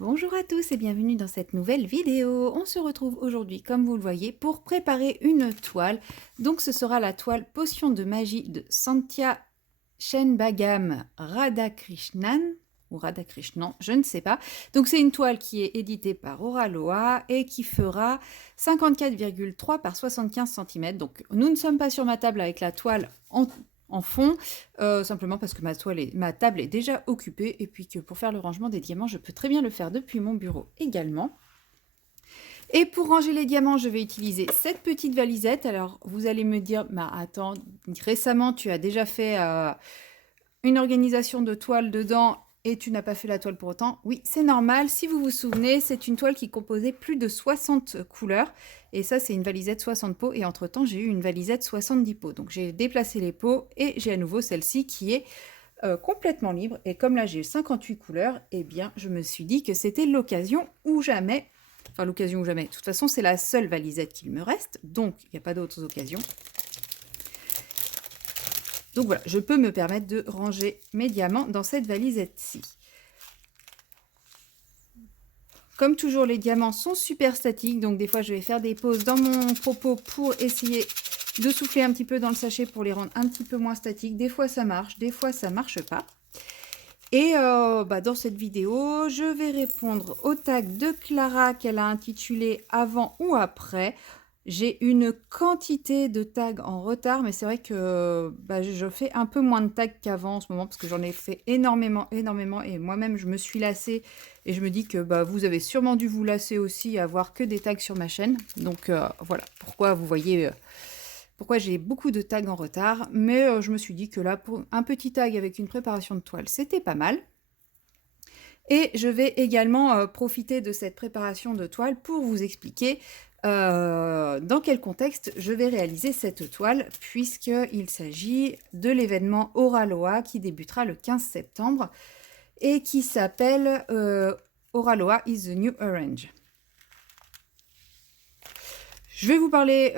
Bonjour à tous et bienvenue dans cette nouvelle vidéo. On se retrouve aujourd'hui, comme vous le voyez, pour préparer une toile. Donc ce sera la toile Potion de magie de Santya Shenbagam Radhakrishnan, ou Radhakrishnan, je ne sais pas. Donc c'est une toile qui est éditée par Oraloa et qui fera 54,3 par 75 cm. Donc nous ne sommes pas sur ma table avec la toile en fond, simplement parce que ma table est déjà occupée et puis que pour faire le rangement des diamants, je peux très bien le faire depuis mon bureau également. Et pour ranger les diamants, je vais utiliser cette petite valisette. Alors, vous allez me dire, bah attends, récemment, tu as déjà fait une organisation de toile dedans et tu n'as pas fait la toile pour autant. Oui, c'est normal. Si vous vous souvenez, c'est une toile qui composait plus de 60 couleurs. Et ça, c'est une valisette 60 pots. Et entre-temps, j'ai eu une valisette 70 pots. Donc, j'ai déplacé les pots et j'ai à nouveau celle-ci qui est complètement libre. Et comme là, j'ai 58 couleurs, eh bien, je me suis dit que c'était l'occasion ou jamais. Enfin, l'occasion ou jamais. De toute façon, c'est la seule valisette qu'il me reste. Donc, il n'y a pas d'autres occasions. Donc voilà, je peux me permettre de ranger mes diamants dans cette valisette-ci. Comme toujours, les diamants sont super statiques, donc des fois je vais faire des pauses dans mon propos pour essayer de souffler un petit peu dans le sachet pour les rendre un petit peu moins statiques. Des fois ça marche, des fois ça marche pas. Et dans cette vidéo, je vais répondre au tag de Clara qu'elle a intitulé « Avant ou après ». J'ai une quantité de tags en retard, mais c'est vrai que je fais un peu moins de tags qu'avant en ce moment, parce que j'en ai fait énormément, et moi-même, je me suis lassée, et je me dis que vous avez sûrement dû vous lasser aussi à voir que des tags sur ma chaîne. Donc voilà, pourquoi vous voyez... pourquoi j'ai beaucoup de tags en retard, mais je me suis dit que là, pour un petit tag avec une préparation de toile, c'était pas mal. Et je vais également profiter de cette préparation de toile pour vous expliquer dans quel contexte je vais réaliser cette toile, puisqu'il s'agit de l'événement Oraloa qui débutera le 15 septembre et qui s'appelle Oraloa is the New Orange. Je vais vous parler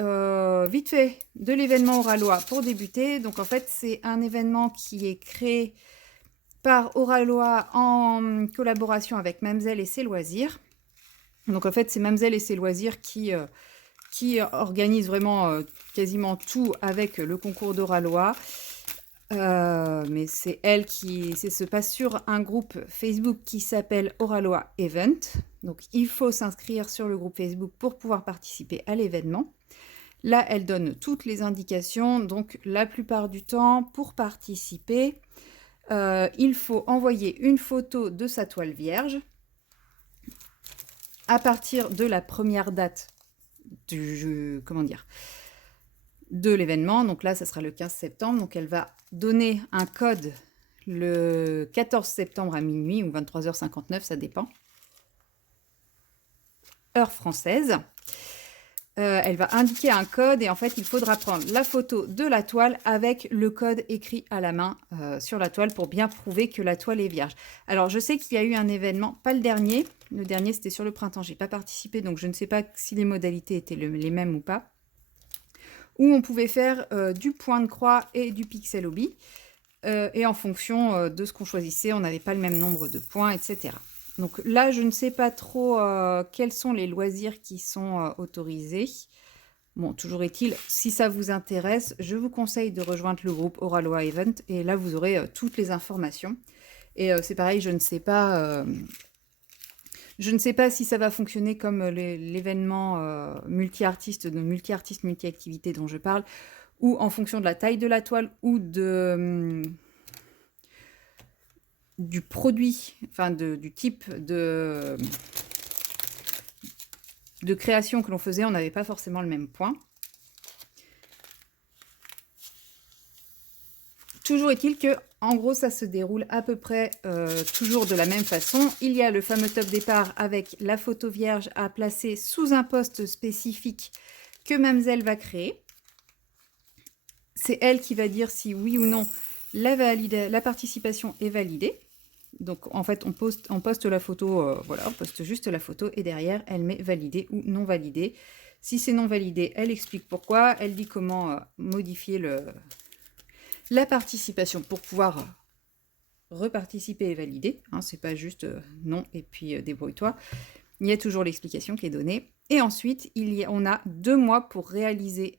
vite fait de l'événement Oraloa pour débuter. Donc en fait, c'est un événement qui est créé par Oraloa en collaboration avec Mamzelle et ses loisirs. Donc en fait, c'est Mamzelle et ses loisirs qui organisent vraiment quasiment tout avec le concours d'Oraloa. Mais c'est elle qui se passe sur un groupe Facebook qui s'appelle Oraloa Event. Donc il faut s'inscrire sur le groupe Facebook pour pouvoir participer à l'événement. Là, elle donne toutes les indications. Donc la plupart du temps, pour participer, il faut envoyer une photo de sa toile vierge à partir de la première date de l'événement. Donc là, ça sera le 15 septembre. Donc elle va donner un code le 14 septembre à minuit ou 23h59, ça dépend. Heure française. Elle va indiquer un code et en fait, il faudra prendre la photo de la toile avec le code écrit à la main sur la toile pour bien prouver que la toile est vierge. Alors, je sais qu'il y a eu un événement, pas le dernier. Le dernier, c'était sur le printemps. J'ai pas participé, donc je ne sais pas si les modalités étaient les mêmes ou pas. Où on pouvait faire du point de croix et du pixel hobby. Et en fonction de ce qu'on choisissait, on n'avait pas le même nombre de points, etc. Donc là, je ne sais pas trop quels sont les loisirs qui sont autorisés. Bon, toujours est-il, si ça vous intéresse, je vous conseille de rejoindre le groupe Oraloa Event. Et là, vous aurez toutes les informations. Et c'est pareil, je ne sais pas si ça va fonctionner comme l'événement multi-artiste, multi-activité dont je parle, ou en fonction de la taille de la toile ou du produit, enfin du type de création que l'on faisait, on n'avait pas forcément le même point. Toujours est-il que, en gros, ça se déroule à peu près toujours de la même façon. Il y a le fameux top départ avec la photo vierge à placer sous un poste spécifique que Mamzelle va créer. C'est elle qui va dire si oui ou non la participation est validée. Donc en fait, on poste la photo, voilà, on poste juste la photo et derrière, elle met validé ou non validé. Si c'est non validé, elle explique pourquoi, elle dit comment modifier la participation pour pouvoir reparticiper et valider. Hein, c'est pas juste non et puis débrouille-toi. Il y a toujours l'explication qui est donnée. Et ensuite, on a 2 mois pour réaliser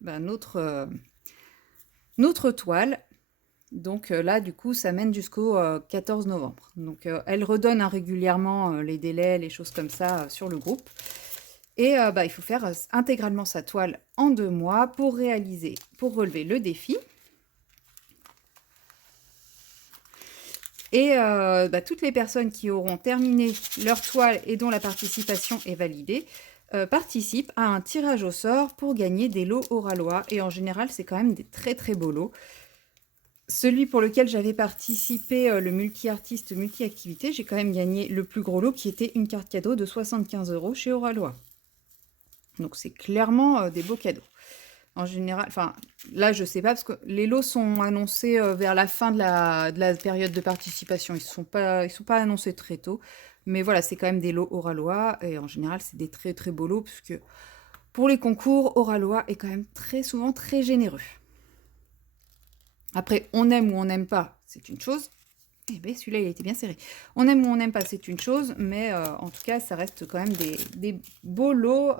notre toile. Donc là, du coup, ça mène jusqu'au 14 novembre. Donc elle redonne régulièrement les délais, les choses comme ça sur le groupe. Et il faut faire intégralement sa toile en 2 mois pour relever le défi. Et toutes les personnes qui auront terminé leur toile et dont la participation est validée participent à un tirage au sort pour gagner des lots oralois. Et en général, c'est quand même des très très beaux lots. Celui pour lequel j'avais participé, le multi-artiste, multi-activité, j'ai quand même gagné le plus gros lot qui était une carte cadeau de 75 € chez Oralois. Donc c'est clairement des beaux cadeaux. En général, enfin là je sais pas parce que les lots sont annoncés vers la fin de la période de participation. Ils sont pas annoncés très tôt. Mais voilà, c'est quand même des lots Oralois et en général c'est des très très beaux lots puisque pour les concours, Oralois est quand même très souvent très généreux. Après, on aime ou on n'aime pas, c'est une chose. Eh bien, celui-là, il a été bien serré. On aime ou on n'aime pas, c'est une chose, mais en tout cas, ça reste quand même des beaux lots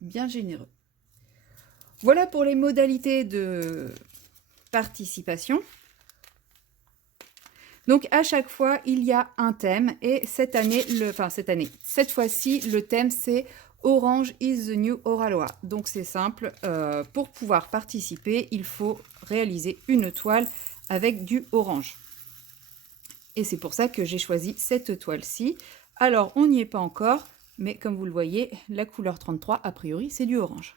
bien généreux. Voilà pour les modalités de participation. Donc, à chaque fois, il y a un thème. Et cette fois-ci, le thème, c'est Orange is the new Oralois. Donc, c'est simple. Pour pouvoir participer, il faut réaliser une toile avec du orange. Et c'est pour ça que j'ai choisi cette toile-ci. Alors, on n'y est pas encore, mais comme vous le voyez, la couleur 33, a priori, c'est du orange.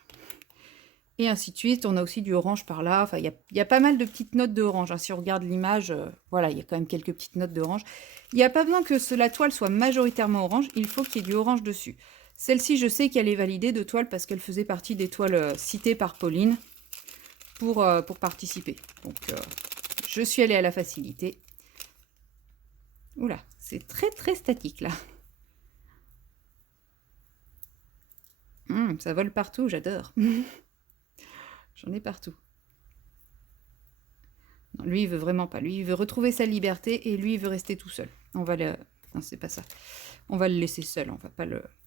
Et ainsi de suite, on a aussi du orange par là. Enfin, il y a pas mal de petites notes d'orange. Hein. Si on regarde l'image, voilà, il y a quand même quelques petites notes d'orange. Il n'y a pas besoin que la toile soit majoritairement orange, il faut qu'il y ait du orange dessus. Celle-ci, je sais qu'elle est validée de toile parce qu'elle faisait partie des toiles citées par Pauline pour participer. Donc, je suis allée à la facilité. Oula, c'est très très statique là. Ça vole partout, j'adore. J'en ai partout. Non, lui, il veut vraiment pas. Lui, il veut retrouver sa liberté et lui, il veut rester tout seul. On va le... Non, c'est pas ça. On va le laisser seul. On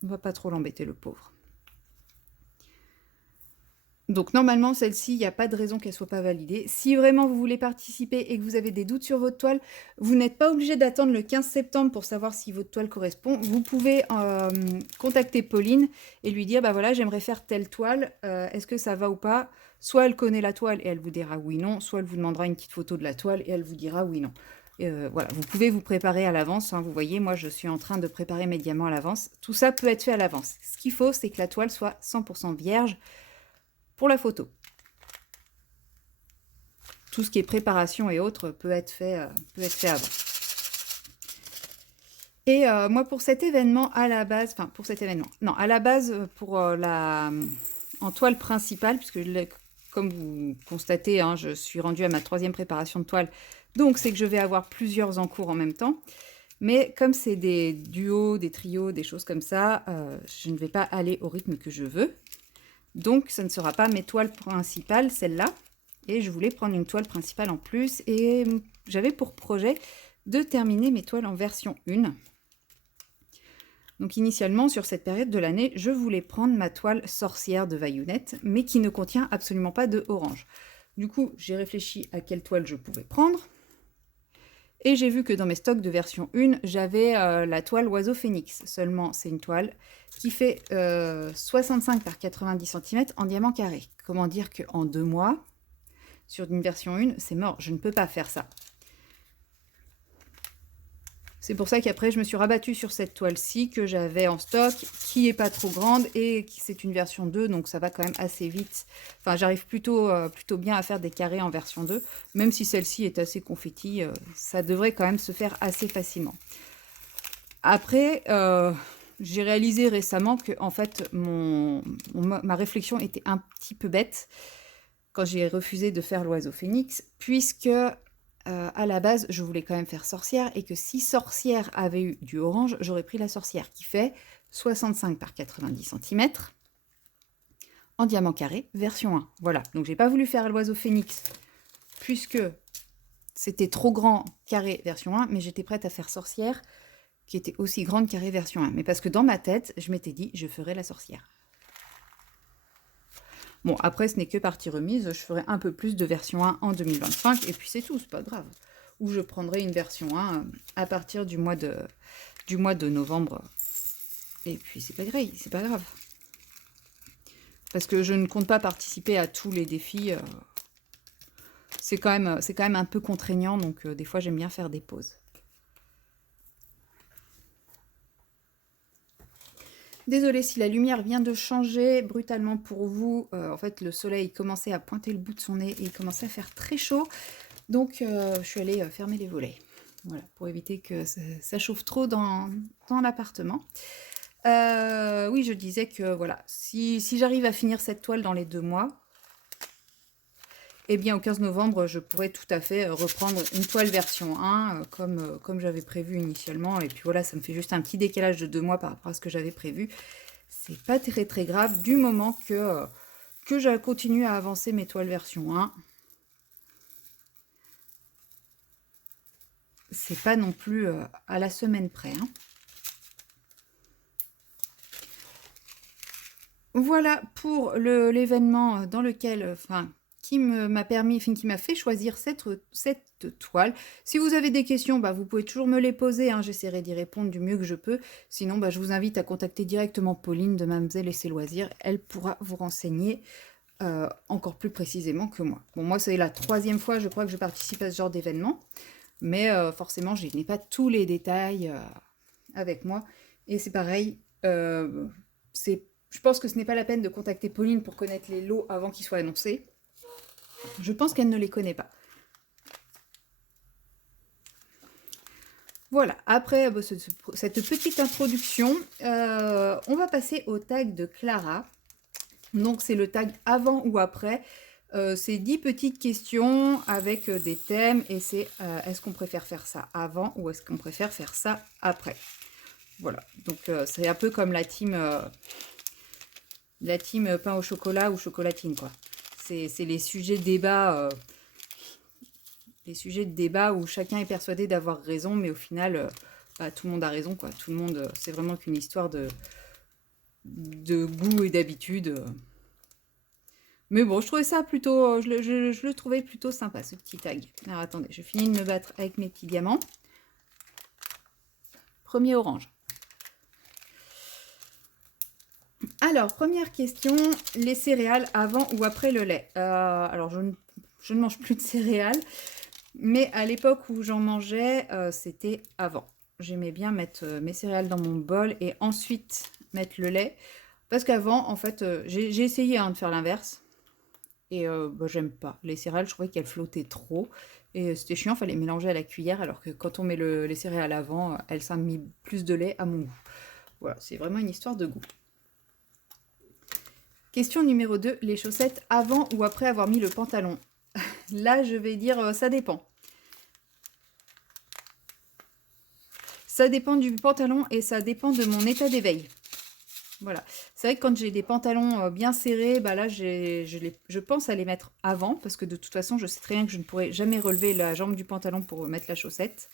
va pas trop l'embêter, le pauvre. Donc normalement, celle-ci, il n'y a pas de raison qu'elle soit pas validée. Si vraiment vous voulez participer et que vous avez des doutes sur votre toile, vous n'êtes pas obligé d'attendre le 15 septembre pour savoir si votre toile correspond. Vous pouvez contacter Pauline et lui dire, bah voilà, j'aimerais faire telle toile, est-ce que ça va ou pas? Soit elle connaît la toile et elle vous dira oui, non, soit elle vous demandera une petite photo de la toile et elle vous dira oui, non. Voilà, vous pouvez vous préparer à l'avance. Hein, vous voyez, moi, je suis en train de préparer mes diamants à l'avance. Tout ça peut être fait à l'avance. Ce qu'il faut, c'est que la toile soit 100% vierge pour la photo. Tout ce qui est préparation et autres peut être fait avant. Et moi, pour cet événement, à la base, en toile principale, puisque comme vous constatez, hein, je suis rendue à ma 3e préparation de toile, donc c'est que je vais avoir plusieurs en cours en même temps. Mais comme c'est des duos, des trios, des choses comme ça, je ne vais pas aller au rythme que je veux. Donc, ça ne sera pas mes toiles principales, celle-là. Et je voulais prendre une toile principale en plus. Et j'avais pour projet de terminer mes toiles en version 1. Donc, initialement, sur cette période de l'année, je voulais prendre ma toile sorcière de Vaillunette, mais qui ne contient absolument pas de orange. Du coup, j'ai réfléchi à quelle toile je pouvais prendre. Et j'ai vu que dans mes stocks de version 1, j'avais la toile Oiseau Phénix. Seulement, c'est une toile qui fait 65 par 90 cm en diamant carré. Comment dire qu'en 2 mois, sur une version 1, c'est mort. Je ne peux pas faire ça. C'est pour ça qu'après, je me suis rabattue sur cette toile-ci que j'avais en stock, qui n'est pas trop grande et c'est une version 2, donc ça va quand même assez vite. Enfin, j'arrive plutôt bien à faire des carrés en version 2, même si celle-ci est assez confetti, ça devrait quand même se faire assez facilement. Après, j'ai réalisé récemment que en fait, ma réflexion était un petit peu bête quand j'ai refusé de faire l'oiseau phénix, puisque... à la base, je voulais quand même faire sorcière et que si sorcière avait eu du orange, j'aurais pris la sorcière qui fait 65 par 90 cm en diamant carré, version 1. Voilà, donc j'ai pas voulu faire l'oiseau phénix puisque c'était trop grand carré version 1, mais j'étais prête à faire sorcière, qui était aussi grande carré version 1. Mais parce que dans ma tête, je m'étais dit, je ferai la sorcière. Bon, après, ce n'est que partie remise, je ferai un peu plus de version 1 en 2025, et puis c'est tout, c'est pas grave. Ou je prendrai une version 1 à partir du mois de novembre. Et puis c'est pas grave, c'est pas grave. Parce que je ne compte pas participer à tous les défis. C'est quand même un peu contraignant, donc des fois j'aime bien faire des pauses. Désolée si la lumière vient de changer brutalement pour vous. En fait, le soleil commençait à pointer le bout de son nez et il commençait à faire très chaud. Donc, je suis allée fermer les volets. Voilà, pour éviter que ça chauffe trop dans l'appartement. Oui, je disais que voilà, si j'arrive à finir cette toile dans les 2 mois, eh bien au 15 novembre, je pourrais tout à fait reprendre une toile version 1 comme j'avais prévu initialement. Et puis voilà, ça me fait juste un petit décalage de 2 mois par rapport à ce que j'avais prévu. C'est pas très très grave du moment que je continue à avancer mes toiles version 1. C'est pas non plus à la semaine près. Hein. Voilà pour l'événement dans lequel, qui m'a fait choisir cette toile. Si vous avez des questions, vous pouvez toujours me les poser, hein, j'essaierai d'y répondre du mieux que je peux. Sinon, je vous invite à contacter directement Pauline de Mamselle et ses loisirs. Elle pourra vous renseigner encore plus précisément que moi. Bon, moi, c'est la 3e fois, je crois, que je participe à ce genre d'événement. Mais forcément, je n'ai pas tous les détails avec moi. Et c'est pareil, je pense que ce n'est pas la peine de contacter Pauline pour connaître les lots avant qu'ils soient annoncés. Je pense qu'elle ne les connaît pas. Voilà, après cette petite introduction, on va passer au tag de Clara. Donc c'est le tag avant ou après. C'est 10 petites questions avec des thèmes et c'est est-ce qu'on préfère faire ça avant ou est-ce qu'on préfère faire ça après. Voilà, donc c'est un peu comme la team pain au chocolat ou chocolatine, quoi. C'est les sujets de débat, où chacun est persuadé d'avoir raison, mais au final, tout le monde a raison, quoi. Tout le monde, c'est vraiment qu'une histoire de goût et d'habitude. Mais bon, je trouvais ça plutôt, je le trouvais plutôt sympa, ce petit tag. Alors attendez, je finis de me battre avec mes petits diamants. Premier orange. Alors, première question, les céréales avant ou après le lait. Alors, je ne mange plus de céréales, mais à l'époque où j'en mangeais, c'était avant. J'aimais bien mettre mes céréales dans mon bol et ensuite mettre le lait. Parce qu'avant, en fait, j'ai essayé de faire l'inverse. Et j'aime pas. Les céréales, je trouvais qu'elles flottaient trop. Et c'était chiant, fallait mélanger à la cuillère, alors que quand on met les céréales avant, elles sont mis plus de lait à mon goût. Voilà, c'est vraiment une histoire de goût. Question numéro 2, les chaussettes avant ou après avoir mis le pantalon. Là, je vais dire, ça dépend. Ça dépend du pantalon et ça dépend de mon état d'éveil. Voilà. C'est vrai que quand j'ai des pantalons bien serrés, là, je pense à les mettre avant, parce que de toute façon, je sais très bien que je ne pourrai jamais relever la jambe du pantalon pour mettre la chaussette.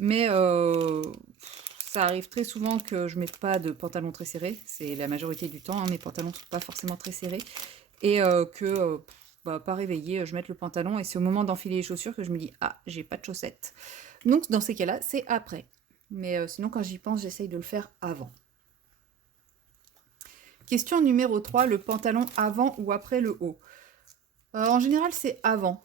Mais ça arrive très souvent que je ne mette pas de pantalon très serré. C'est la majorité du temps, hein, mes pantalons ne sont pas forcément très serrés. Et que, pas réveillée, je mette le pantalon et c'est au moment d'enfiler les chaussures que je me dis « Ah, j'ai pas de chaussettes ». Donc, dans ces cas-là, c'est après. Mais sinon, quand j'y pense, j'essaye de le faire avant. Question numéro 3, le pantalon avant ou après le haut. En général, c'est avant.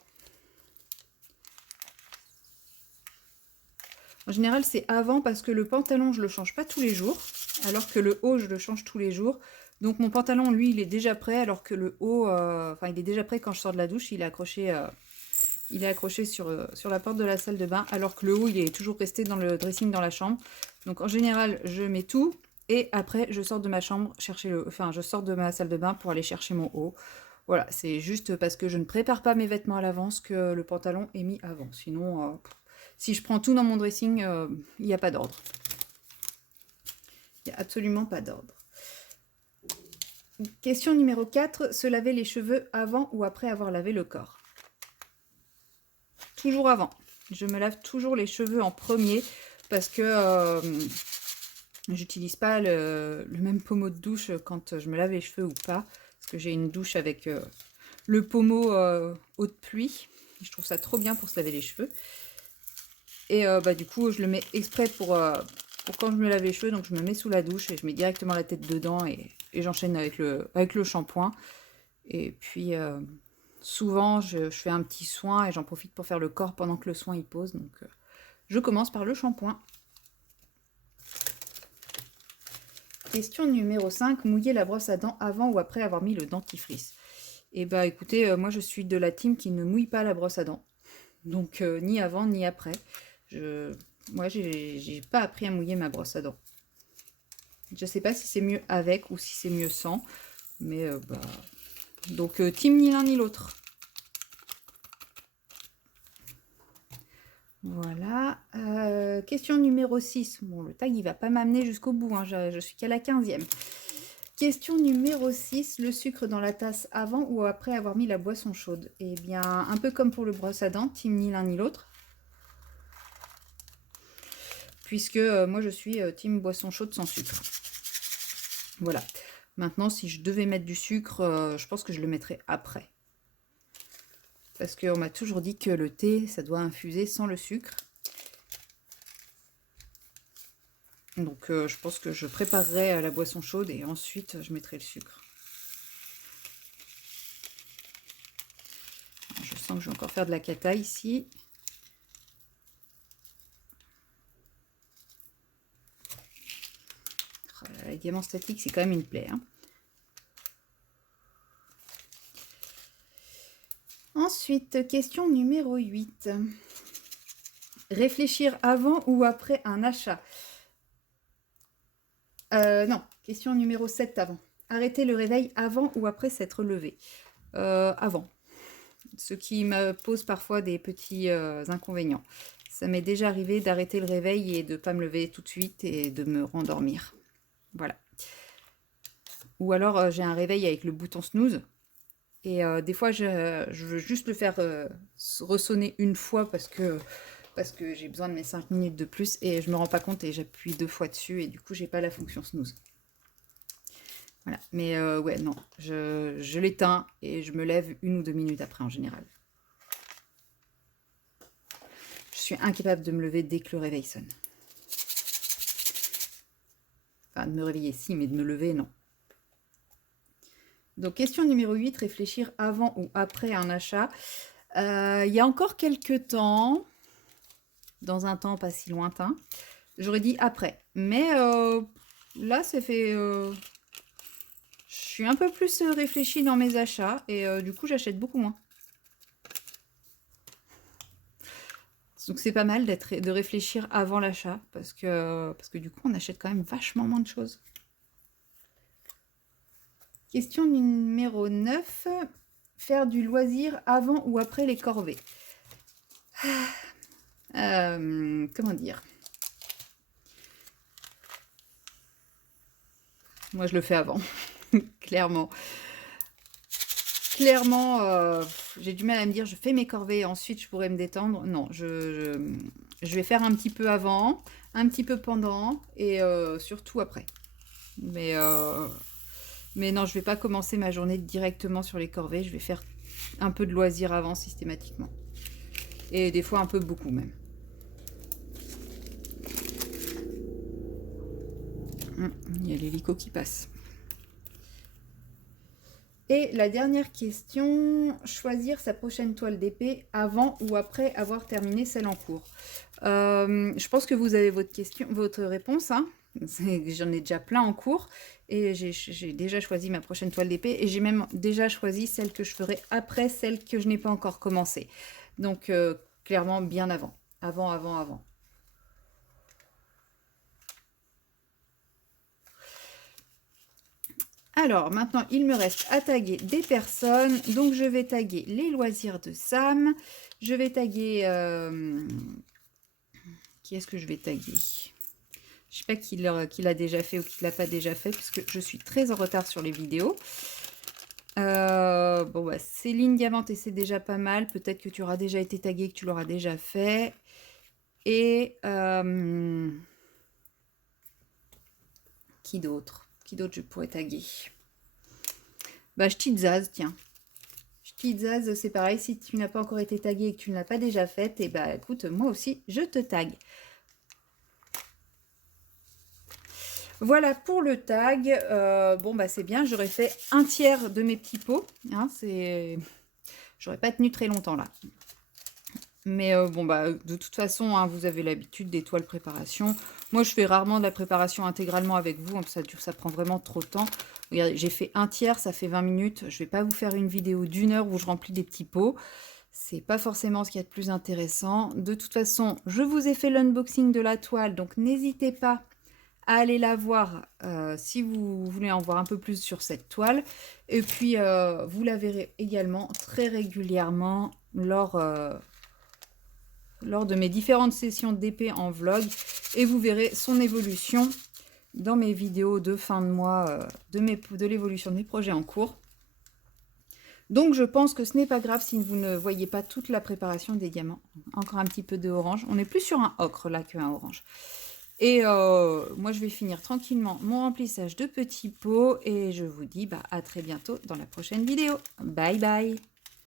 En général, c'est avant parce que le pantalon, je le change pas tous les jours, alors que le haut, je le change tous les jours. Donc mon pantalon, lui, il est déjà prêt, alors que le haut, il est déjà prêt quand je sors de la douche, il est accroché sur la porte de la salle de bain, alors que le haut, il est toujours resté dans le dressing dans la chambre. Donc en général, je mets tout, et après, je sors de ma chambre, je sors de ma salle de bain pour aller chercher mon haut. Voilà, c'est juste parce que je ne prépare pas mes vêtements à l'avance que le pantalon est mis avant. Sinon, si je prends tout dans mon dressing, il n'y a pas d'ordre. Il n'y a absolument pas d'ordre. Question numéro 4, se laver les cheveux avant ou après avoir lavé le corps. toujours avant. Je me lave toujours les cheveux en premier parce que j'utilise pas le même pommeau de douche quand je me lave les cheveux ou pas. Parce que j'ai une douche avec le pommeau eau de pluie. Je trouve ça trop bien pour se laver les cheveux. Et du coup, je le mets exprès pour quand je me lave les cheveux. Donc, je me mets sous la douche et je mets directement la tête dedans et j'enchaîne avec le shampoing. Et puis, souvent, je fais un petit soin et j'en profite pour faire le corps pendant que le soin y pose. Donc, je commence par le shampoing. Question numéro 5. Mouiller la brosse à dents avant ou après avoir mis le dentifrice. Et bah écoutez, moi je suis de la team qui ne mouille pas la brosse à dents. Donc ni avant ni après. Moi j'ai pas appris à mouiller ma brosse à dents. Je sais pas si c'est mieux avec ou si c'est mieux sans. Mais donc team ni l'un ni l'autre. Voilà. Question numéro 6. Bon, le tag il va pas m'amener jusqu'au bout. Hein. Je suis qu'à la 15e. Question numéro 6, le sucre dans la tasse avant ou après avoir mis la boisson chaude? Eh bien, un peu comme pour le brosse à dents, team ni l'un ni l'autre. Puisque moi je suis team boisson chaude sans sucre. Voilà. Maintenant, si je devais mettre du sucre, je pense que je le mettrais après. Parce qu'on m'a toujours dit que le thé, ça doit infuser sans le sucre. Donc je pense que je préparerai la boisson chaude et ensuite je mettrai le sucre. Je sens que je vais encore faire de la cata ici. Les diamants statiques, c'est quand même une plaie. Hein. Ensuite, question numéro 8. Réfléchir avant ou après un achat? Non, question numéro 7 avant. Arrêter le réveil avant ou après s'être levé? Avant. Ce qui me pose parfois des petits inconvénients. Ça m'est déjà arrivé d'arrêter le réveil et de ne pas me lever tout de suite et de me rendormir. Voilà. Ou alors j'ai un réveil avec le bouton snooze. Et des fois, je veux juste le faire ressonner une fois parce que j'ai besoin de mes 5 minutes de plus et je me rends pas compte et j'appuie 2 fois dessus et du coup, j'ai pas la fonction snooze. Voilà. Mais ouais, non, je l'éteins et je me lève 1 ou 2 minutes après en général. Je suis incapable de me lever dès que le réveil sonne. Enfin, de me réveiller, si, mais de me lever, non. Donc, question numéro 8, réfléchir avant ou après un achat. Il y a encore quelques temps, dans un temps pas si lointain, j'aurais dit après. Mais là, ça fait... je suis un peu plus réfléchie dans mes achats et du coup, j'achète beaucoup moins. Donc, c'est pas mal de réfléchir avant l'achat parce que du coup, on achète quand même vachement moins de choses. Question numéro 9. Faire du loisir avant ou après les corvées. Comment dire? Moi, je le fais avant, clairement. Clairement, j'ai du mal à me dire, je fais mes corvées et ensuite je pourrais me détendre. Non, je vais faire un petit peu avant, un petit peu pendant et surtout après. Mais non, je vais pas commencer ma journée directement sur les corvées. Je vais faire un peu de loisirs avant systématiquement. Et des fois un peu beaucoup même. Il y a l'hélico qui passe. Et la dernière question, choisir sa prochaine toile d'épée avant ou après avoir terminé celle en cours. Je pense que vous avez votre réponse. Hein. J'en ai déjà plein en cours et j'ai déjà choisi ma prochaine toile d'épée et j'ai même déjà choisi celle que je ferai après celle que je n'ai pas encore commencée. Donc clairement bien avant. Avant. Alors, maintenant, il me reste à taguer des personnes. Donc, je vais taguer les loisirs de Sam. Je vais taguer... Qui est-ce que je vais taguer? Je ne sais pas qui l'a déjà fait ou qui ne l'a pas déjà fait, puisque je suis très en retard sur les vidéos. Bon, bah, Céline Diamante et c'est déjà pas mal. Peut-être que tu auras déjà été tagué, que tu l'auras déjà fait. Et qui d'autre? Qui d'autre je pourrais taguer? Bah, Ch'tizaz, tiens. Ch'tizaz, c'est pareil. Si tu n'as pas encore été tagué et que tu ne l'as pas déjà fait, et bah écoute, moi aussi, je te tague. Voilà pour le tag. Bon, bah c'est bien. J'aurais fait un tiers de mes petits pots. Hein, j'aurais pas tenu très longtemps là. Mais bon, bah, de toute façon, hein, vous avez l'habitude des toiles préparation. Moi, je fais rarement de la préparation intégralement avec vous. Hein, ça prend vraiment trop de temps. Regardez, j'ai fait un tiers, ça fait 20 minutes. Je vais pas vous faire une vidéo d'1 heure où je remplis des petits pots. C'est pas forcément ce qu'il y a de plus intéressant. De toute façon, je vous ai fait l'unboxing de la toile, donc n'hésitez pas à aller la voir si vous voulez en voir un peu plus sur cette toile. Et puis, vous la verrez également très régulièrement lors de mes différentes sessions d'épée en vlog. Et vous verrez son évolution dans mes vidéos de fin de mois, de l'évolution de mes projets en cours. Donc je pense que ce n'est pas grave si vous ne voyez pas toute la préparation des diamants. Encore un petit peu de orange. On est plus sur un ocre là qu'un orange. Et moi, je vais finir tranquillement mon remplissage de petits pots. Et je vous dis à très bientôt dans la prochaine vidéo. Bye bye!